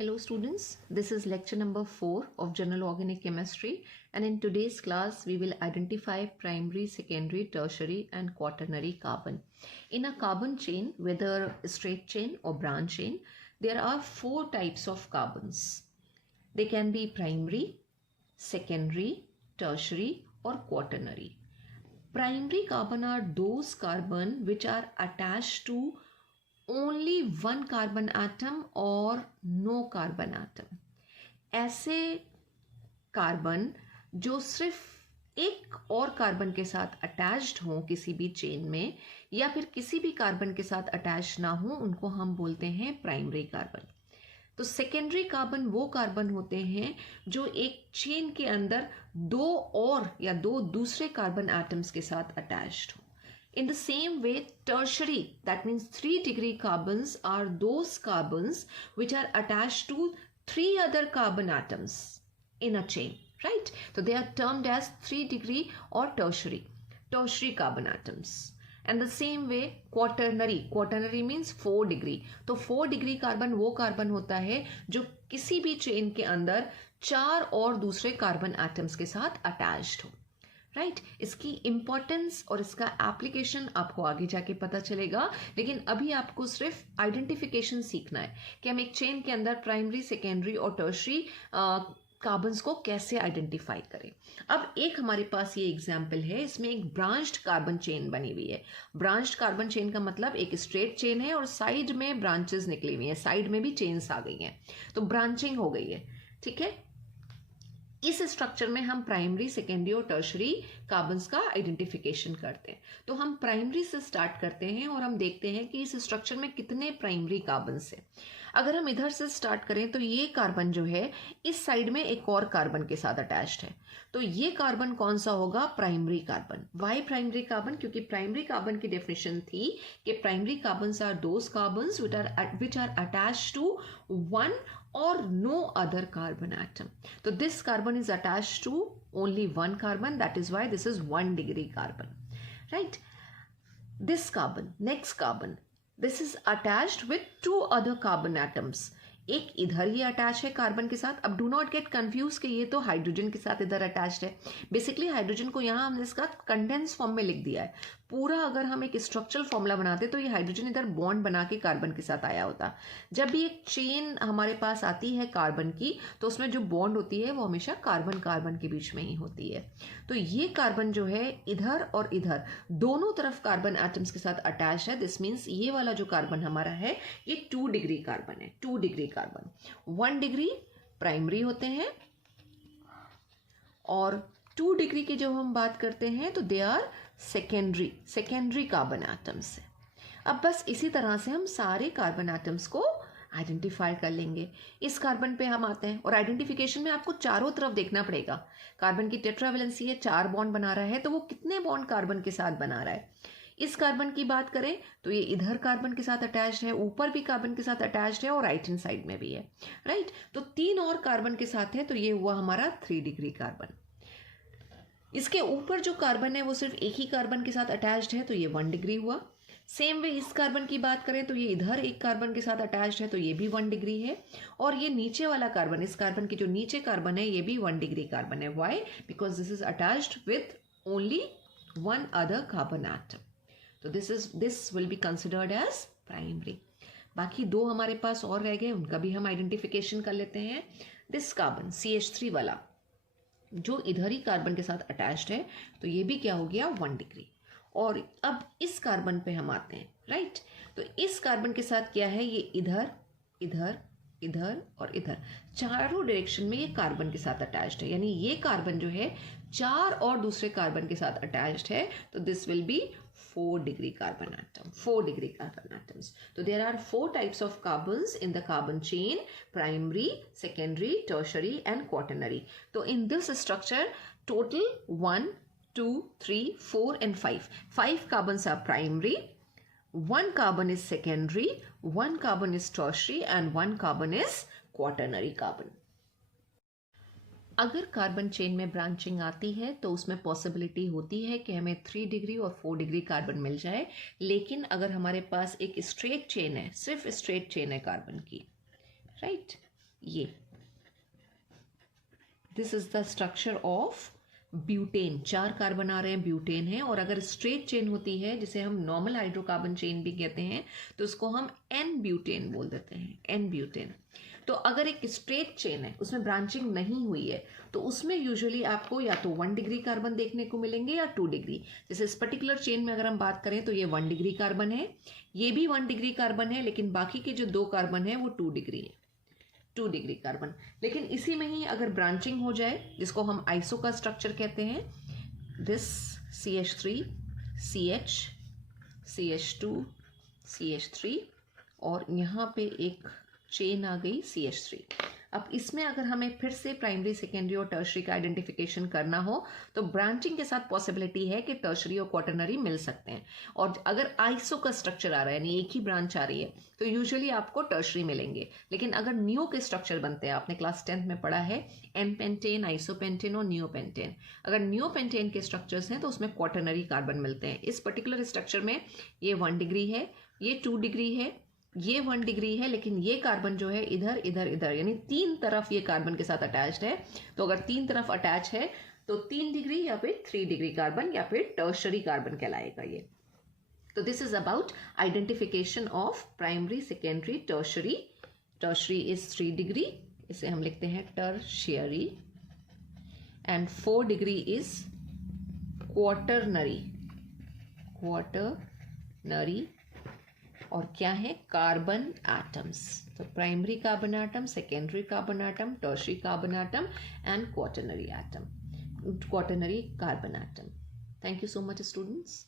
Hello students, this is lecture number 4 of General Organic Chemistry, and in today's class we will identify primary, secondary, tertiary and quaternary carbon. In a carbon chain, whether straight chain or branch chain, there are 4 types of carbons. They can be primary, secondary, tertiary or quaternary. Primary carbon are those carbon which are attached to only one carbon atom और no carbon atom. ऐसे carbon जो सिर्फ एक और carbon के साथ attached हो किसी भी चेन में या फिर किसी भी कार्बन के साथ अटैच ना हो, उनको हम बोलते हैं प्राइमरी कार्बन. तो सेकेंडरी कार्बन वो कार्बन होते हैं जो एक चेन के अंदर दो और या दो दूसरे कार्बन एटम्स के साथ अटैच्ड हो. In the same way, tertiary, that means 3 degree carbons, are those carbons which are attached to 3 other carbon atoms in a chain, right? So they are termed as 3 degree or tertiary carbon atoms. And the same way, quaternary means 4 degree. तो 4 degree carbon वो carbon होता है जो किसी भी chain के अंदर 4 और दूसरे carbon atoms के साथ attached हो. राइट, इसकी इंपॉर्टेंस और इसका एप्लीकेशन आपको आगे जाके पता चलेगा, लेकिन अभी आपको सिर्फ आइडेंटिफिकेशन सीखना है कि हम एक चेन के अंदर प्राइमरी, सेकेंडरी और टर्शरी कार्बन्स को कैसे आइडेंटिफाई करें. अब एक हमारे पास ये एग्जाम्पल है, इसमें एक ब्रांच्ड कार्बन चेन बनी हुई है. ब्रांच्ड कार्बन चेन का मतलब एक स्ट्रेट चेन है और साइड में ब्रांचेस निकली हुई हैं, साइड में भी चेन्स आ गई हैं, तो ब्रांचिंग हो गई है. ठीक है, इस स्ट्रक्चर में हम प्राइमरी, सेकेंडरी और टर्शरी कार्बन्स का आइडेंटिफिकेशन करते हैं. तो हम प्राइमरी से स्टार्ट करते हैं और हम देखते हैं कि इस स्ट्रक्चर में कितने प्राइमरी कार्बन्स हैं. अगर हम इधर से स्टार्ट करें तो ये कार्बन जो है इस साइड में एक और कार्बन के साथ अटैच्ड है, तो ये कार्बन कौन सा होगा? Primary carbon. Why primary carbon? क्योंकि प्राइमरी कार्बन की डेफिनेशन थी कि primary carbons are those carbons which are attached to one or no other carbon atom. So this carbon is attached to only one carbon, that is why this is 1 degree carbon, right? This carbon, next carbon, this is attached with 2 other carbon atoms. एक इधर ही attach है carbon के साथ. अब do not get confuse कि ये तो hydrogen के साथ इधर अटैच्ड है. बेसिकली हाइड्रोजन को यहाँ हमने इसका कंडेंस फॉर्म में लिख दिया है. पूरा अगर हम एक स्ट्रक्चरल फॉर्मूला बनाते तो ये हाइड्रोजन इधर बॉन्ड बना के कार्बन के साथ आया होता. जब भी एक चेन हमारे पास आती है कार्बन की, तो उसमें जो बॉन्ड होती है वो हमेशा कार्बन कार्बन के बीच में ही होती है. तो ये कार्बन जो है इधर और इधर दोनों तरफ कार्बन एटम्स के साथ अटैच है. दिस मीन्स ये वाला जो कार्बन हमारा है ये 2 डिग्री कार्बन है. 2 डिग्री कार्बन. 1 डिग्री प्राइमरी होते हैं और 2 डिग्री की जब हम बात करते हैं तो they are secondary carbon atoms है. अब बस इसी तरह से हम सारे कार्बन एटम्स को आइडेंटिफाई कर लेंगे. इस कार्बन पे हम आते हैं और आइडेंटिफिकेशन में आपको चारों तरफ देखना पड़ेगा. कार्बन की टेट्रावैलेंसी है, 4 बॉन्ड बना रहा है, तो वो कितने बॉन्ड कार्बन के साथ बना रहा है. इस कार्बन की बात करें तो ये इधर कार्बन के साथ अटैच्ड है, ऊपर भी कार्बन के साथ अटैच्ड है और राइट हैंड साइड में भी है, राइट. तो 3 और कार्बन के साथ है, तो ये हुआ हमारा 3 डिग्री कार्बन. इसके ऊपर जो कार्बन है वो सिर्फ एक ही कार्बन के साथ अटैच्ड है, तो ये 1 डिग्री हुआ. सेम वे इस कार्बन की बात करें तो ये इधर एक कार्बन के साथ अटैच्ड है, तो ये भी 1 डिग्री है. और ये नीचे वाला कार्बन, इस कार्बन की जो नीचे कार्बन है ये भी 1 डिग्री कार्बन है. Why? Because this is attached with only 1 other carbon atom. तो this will be considered as primary. बाकी 2 हमारे पास और रह गए, उनका भी हम आइडेंटिफिकेशन कर लेते हैं. दिस कार्बन CH3 वाला जो इधर ही कार्बन के साथ अटैच्ड है, तो ये भी क्या हो गया? 1 डिग्री. और अब इस कार्बन पे हम आते हैं, राइट. तो इस कार्बन के साथ क्या है? ये इधर इधर इधर और इधर चारों डायरेक्शन में ये कार्बन के साथ अटैच्ड है, यानी ये कार्बन जो है 4 और दूसरे कार्बन के साथ अटैच्ड है, तो this will B 4 degree carbon atom. 4 degree carbon atoms. So there are 4 types of carbons in the carbon chain: primary, secondary, tertiary and quaternary. So in this structure total 1, 2, 3, 4 and 5. 5 carbons are primary, 1 carbon is secondary, 1 carbon is tertiary and 1 carbon is quaternary carbon. अगर carbon chain में branching आती है तो उसमें possibility होती है कि हमें 3 डिग्री और 4 डिग्री कार्बन मिल जाए. लेकिन अगर हमारे पास एक स्ट्रेट चेन है, सिर्फ स्ट्रेट चेन है कार्बन की, राइट, ये this is the structure of butane. 4 carbon आ रहे हैं, ब्यूटेन है। और अगर स्ट्रेट चेन होती है जिसे हम नॉर्मल हाइड्रोकार्बन चेन भी कहते हैं तो उसको हम एन ब्यूटेन बोल देते हैं, एन ब्यूटेन। तो अगर एक स्ट्रेट चेन है, उसमें ब्रांचिंग नहीं हुई है, तो उसमें यूजुअली आपको या तो 1 डिग्री कार्बन देखने को मिलेंगे या 2 डिग्री। जैसे इस पर्टिकुलर चेन में अगर हम बात करें तो ये 1 डिग्री कार्बन है, ये भी 1 डिग्री कार्बन है, लेकिन बाकी के जो 2 कार्बन है वो 2 डिग्री है, 2 डिग्री कार्बन। लेकिन इसी में ही अगर ब्रांचिंग हो जाए, जिसको हम आइसो का स्ट्रक्चर कहते हैं, this CH3 CH CH2 CH3 और यहाँ पे एक चेन आ गई CH3। अब इसमें अगर हमें फिर से प्राइमरी, सेकेंडरी और टर्शरी का आइडेंटिफिकेशन करना हो तो ब्रांचिंग के साथ पॉसिबिलिटी है कि टर्शरी और क्वाटरनरी मिल सकते हैं। और अगर आइसो का स्ट्रक्चर आ रहा है, यानी एक ही ब्रांच आ रही है, तो यूजुअली आपको टर्शरी मिलेंगे। लेकिन अगर नियो के स्ट्रक्चर बनते हैं, आपने क्लास 10th में पढ़ा है एन पेंटेन, आइसोपेंटेन और नियोपेंटेन, अगर नियोपेंटेन के स्ट्रक्चर्स हैं तो उसमें क्वाटरनरी कार्बन मिलते हैं। इस पर्टिकुलर स्ट्रक्चर में ये 1 डिग्री है, ये 2 डिग्री है, ये 1 डिग्री है, लेकिन ये कार्बन जो है इधर इधर इधर, यानी 3 तरफ ये कार्बन के साथ अटैच्ड है। तो अगर 3 तरफ अटैच है तो 3 डिग्री या फिर 3 डिग्री कार्बन या फिर टर्शरी कार्बन कहलाएगा ये। तो this is about identification of primary, secondary, tertiary. Tertiary is 3 degree, इसे हम लिखते हैं tertiary, and 4 degree is quaternary, quaternary. और क्या है? Carbon atoms. तो primary carbon atom, secondary carbon atom, tertiary carbon atom and quaternary atom, quaternary carbon atom. Thank you so much students.